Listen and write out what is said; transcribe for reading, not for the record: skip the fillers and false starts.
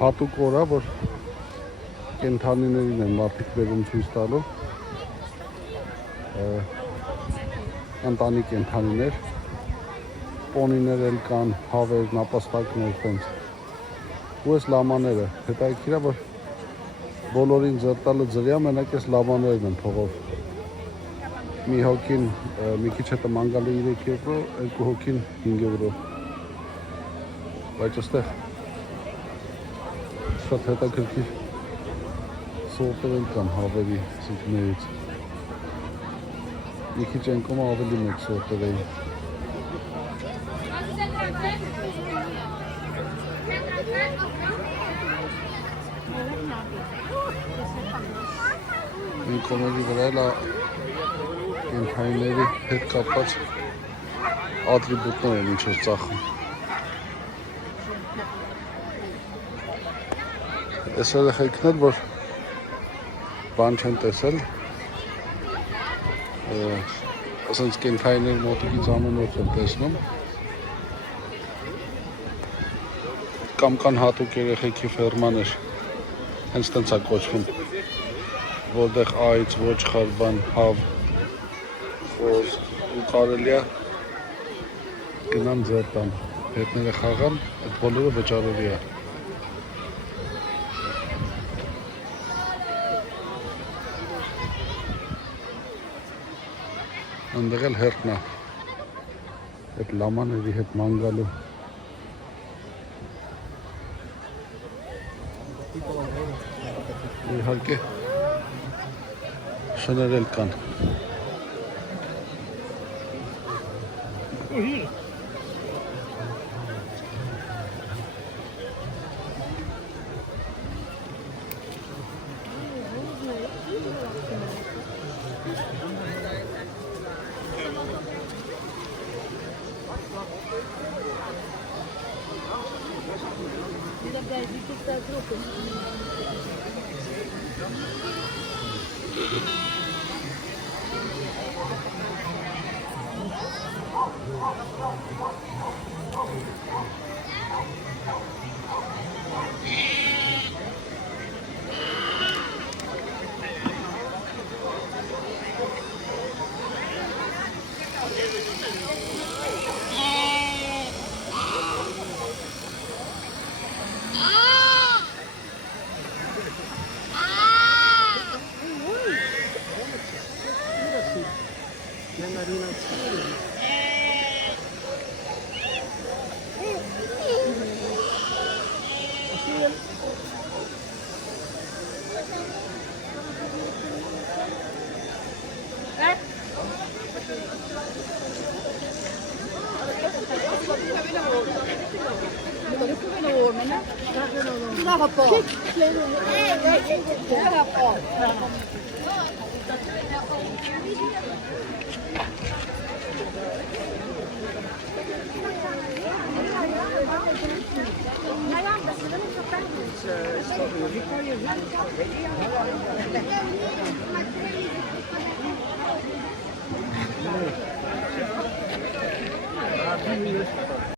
հատուկ օր է, որ կենդանիներին են մարդիկ բերում ցույց տալու։ Ընտանի կենդանիներ, պոնիներ էլ կան, հավեր, նապաստակներ, տենց։ Ու այս լամաները, հետաքրքիր է, որ բոլորին ձեռ տալը ձրիա, մենակ այս լամաներն են փողով։ Մի հոգին մի քիչ հետը ման գալու 3 եվրո, երկու հոգին 5 եվրո։ Բայց այստեղ շատ հետաքրքիր սորտեր կան հավերի սիկներից։ Մի քիչ են կոմը ավելի մեծ սորտեր էին։ Մենք կոմերի վրա էլ կենդանիների հետ կապված ատրիբուտներ են ինչ-որ ծախում։ Այս երեխեքն էլ, որ բան չեն տեսել, ասենց կենդանիների մոտիկից ամենօր են տեսնում, կամ կան հատուկ երեխեքի ֆերմաներ, հենց տենց է կոչվում, որտեղ այծ, ոչխար, բան, հավ, խոզ ու կարելի է գնան ձեռ տան, հետները խաղան, այդ բոլորը վճարելի է։ Այնտեղ էլ հերթն է այդ լամաների հետ ման գալու։ Իհարկե շներ էլ կան։